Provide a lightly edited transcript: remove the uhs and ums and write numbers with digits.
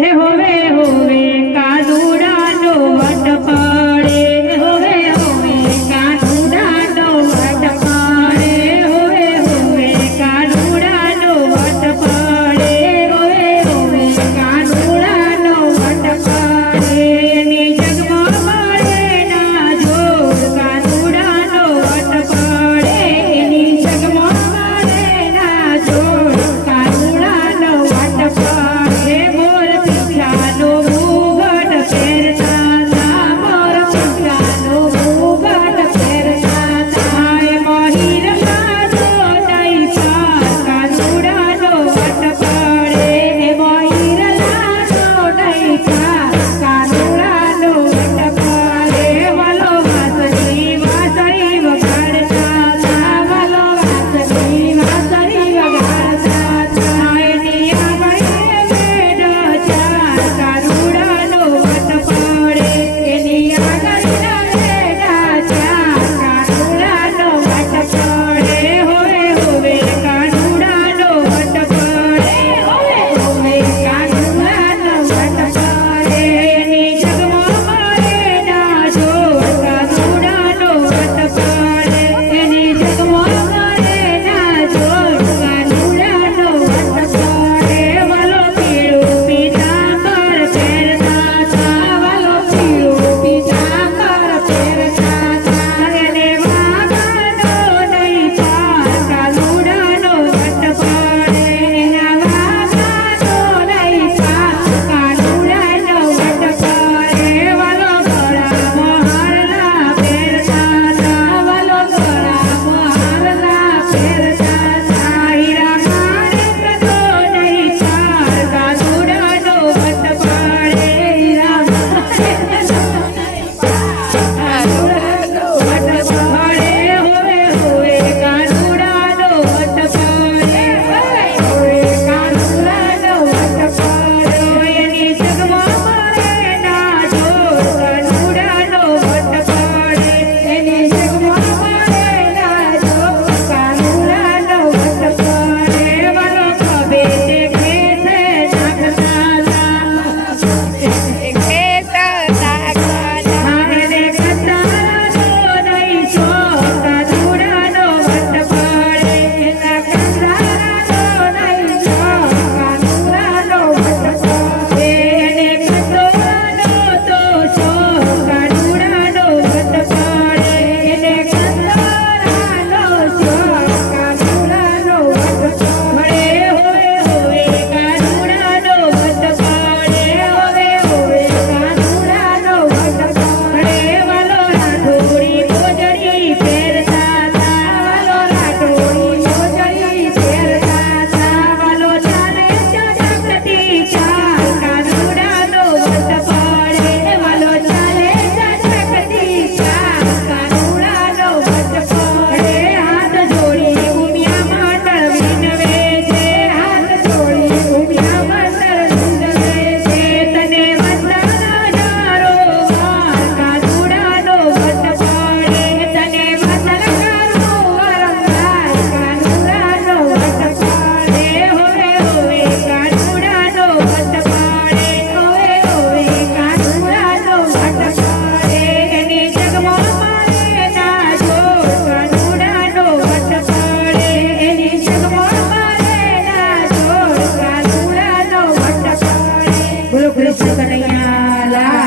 હે હોવે હોવે કાનુડાનો વટ પડે, હોવે હોવે કાનુડાનો વટ પડે, હોવે હોવે કાનુડાનો વટ પડે, હોવે હોવે કાનુડાનો વટ પડે. એની જગમાં મળે ના જોડ, કાનુડાનો વટ પડે, એની જગમાં મળે ના જોડ, કાનુડાનો વટ પડે. મોર પીછાનો મુગટ પહેરતા તા, મોર પીછાનો મુગટ પહેરતા તા, એમાં હીરલાનો નહીં પાર, કાનુડાનો વટ પડે, એમાં હીરલાનો નહીં પાર, કાનુડાનો વટ પડે. વાલો વાંસળી વાંસળી વગાડતા તા, વાલો વાંસળી વાંસળી વગાડતા તા, એની આંગળીએ બેડ ચાર, કાનુડાનો વટ પડે, એની આંગળીએ બેડ ચાર, કાનુડાનો વટ પડે. હોવે હોવે કાનુડાનો વટ પડે, હોવે હોવે કાનુડાનો વટ પડે, એની જગમાં મળે ના જોડ, કાનુડાનો વટ પડે, એની જગમાં મળે ના જોડ, કાનુડાનો વટ પડે. વાલો પીળું પીતાંબર પહેરતા તા, વાલો પીળું પીતાંબર પહેરતા તા, એને વાઘનો નહીં પાર, કાનુડાનો વટ પડે, એના વાઘનો નહીં પાર, કાનુડાનો વટ પડે. વાલો ગળામાં હારના પહેરતા તા, વાલો ગળામાં હારના પહેરતા તા, હીરા માણેકનો નહીં પાર, કાનુડાનો વટ પડે, હીરા માણેકનો નહીં પાર, કાનુડાનો વટ પડે. હોવે હોવે કાનુડાનો વટ પડે, હોવે હોવે કાનુડાનો વટ પડે, એની જગમાં મળે ના જોડ, કાનુડાનો વટ પડે, એની જગમાં મળે ના જોડ, કાનુડાનો વટ પડે. વાલો ખભે તે ખેસે નાખતા તા, એને કતારાનો નહીં શોખ, કાનુડાનો વટ પડે, એના કતારાનો નહીં શોખ, કાનુડાનો વટ પડે, એને કતોરાનો તો શોખ, કાનુડાનો વટ પડે, એને કતોરાનો શોખ, કાનુડાનો વટ પડે. હોવે હોવે કાનુડાનો વટ પડે, હોવે હોવે કાનુડાનો વટ પડે. વાલો રાઠોડી મોજડી પહેરતા તા, વાલો રાઠોડી મોજડી પહેરતા તા, વાલો ચાલે ચટકતી ચાલ, કાનુડાનો વટ પડે, વાલો ચાલે ચટકતી ચાલ, કાનુડાનો વટ પડે. હાથ જોડી ઉમિયા મંડળ વિનવે છે, હાથ જોડી ઉમિયા મંડળ વિનવે છે, તને વંદન જારો વાર, કાનુડાનો વટ પડે, તને વંદન કરું વારંવાર, કાનુડાનો વટ પડે. હોવે હોવે કાનુડાનો વટ પડે, હોવે હોવે કાનુડાનો વટ પડે, એની જગમાં મળે ના જોડ, કાનુડાનો વટ પડે, એની જગમાં મળે ના જોડ, કાનુડાનો વટ પડે. બોલો કૃષ્ણ કનૈયા લાલ